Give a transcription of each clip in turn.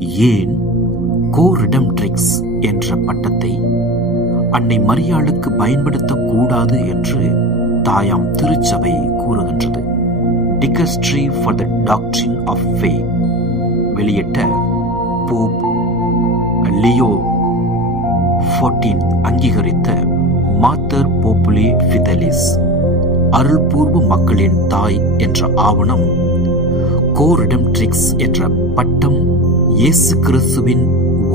ஏன் கோரிடம்ட்ரிக்ஸ் என்ற பட்டத்தை அன்னை மரியாளுக்கு பயன்படுத்தக்கூடாது என்று தாயாம் திருச்சபை கூறுகின்றது. Dicastery for the doctrine of faith வெளியிட்ட போப் லியோ 14 அங்கீகரித்த மாத்தர் போப்புலி ஃபிதலிஸ் அருள்பூர்வ மக்களின் தாய் என்ற ஆவணம் கோரிடம்ட்ரிக்ஸ் என்ற பட்டம் இயேசு கிறிஸ்துவின்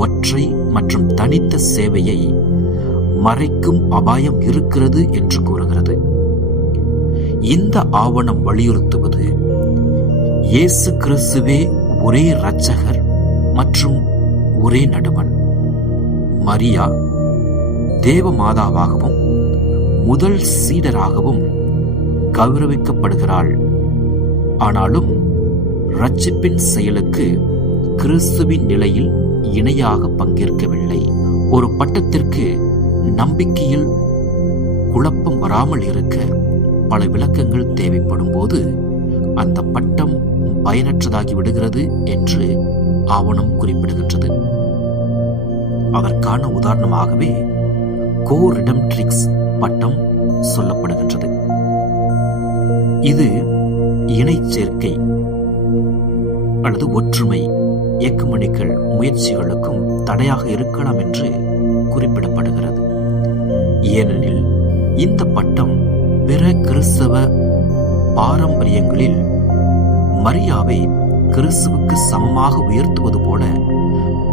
ஒற்றை மற்றும் தனித்த சேவையை மறைக்கும் அபாயம் இருக்கிறது என்று கூறுகிறது. இந்த ஆவணம் வலியுறுத்துவது இயேசு கிறிஸ்துவே ஒரே இரட்சகர் மற்றும் ஒரே நடுவன். மரியா தேவ மாதாவாகவும் முதல் சீடராகவும் கௌரவிக்கப்படுகிறாள். ஆனாலும் இரட்சிப்பின் செயலுக்கு கிறிஸ்துவின் நிலையில் இணையாக பங்கேற்கவில்லை. ஒரு பட்டத்திற்கு நம்பிக்கையில் குழப்பம் வராமல் இருக்க பல விளக்கங்கள் தேவைப்படும் போது அந்த பட்டம் பயனற்றதாகி விடுகிறது என்று ஆவணம் குறிப்பிடுகின்றது. அதற்கான உதாரணமாகவே கோரிடம்ட்ரிக்ஸ் பட்டம் சொல்லப்படுகின்றது. இது இணை சேர்க்கை அல்லது ஒற்றுமை எக்குமெனிக்கல் முயற்சிகளுக்கும் தடையாக இருக்கலாம் என்று குறிப்பிடப்படுகிறது. ஏனெனில் இந்த பட்டம் பிற கிறிஸ்தவ பாரம்பரியங்களில் மரியாவை கிறிஸ்துவுக்கு சமமாக உயர்த்துவது போல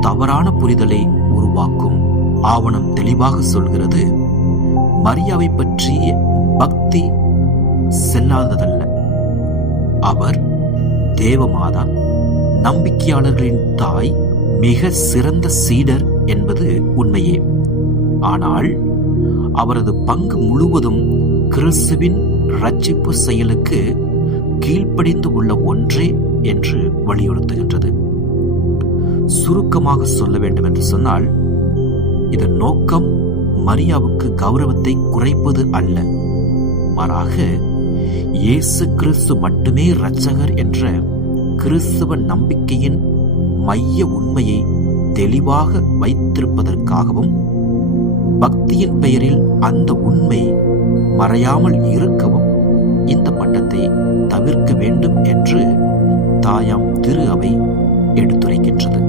தவறான புரிதலை உருவாக்கும். ஆவணம் தெளிவாக சொல்கிறது, மரியாவை பற்றிய பக்தி செல்லாததல்ல. அவர் தேவமாதா, நம்பிக்கையாளர்களின் தாய், மிக சிறந்த சீடர் என்பது உண்மையே. ஆனால் அவரது பங்கு முழுவதும் கிறிஸ்துவின் இரட்சிப்பு செயலுக்கு கீழ்ப்படிந்து உள்ள ஒன்றே என்று வலியுறுத்துகின்றது. சுருக்கமாக சொல்ல வேண்டும் என்று சொன்னால், இதன் நோக்கம் மரியாவுக்கு கௌரவத்தை குறைப்பது அல்ல, மாறாக இயேசு கிறிஸ்து மட்டுமே இரட்சகர் என்ற கிறிஸ்துவ நம்பிக்கையின் மைய உண்மையை தெளிவாக வைத்திருப்பதற்காகவும் பக்தியின் பெயரில் அந்த உண்மை மறையாமல் இருக்கவும் இந்த பட்டத்தை தவிர்க்க வேண்டும் என்று தாயாம் திரு அவை எடுத்துரைக்கின்றது.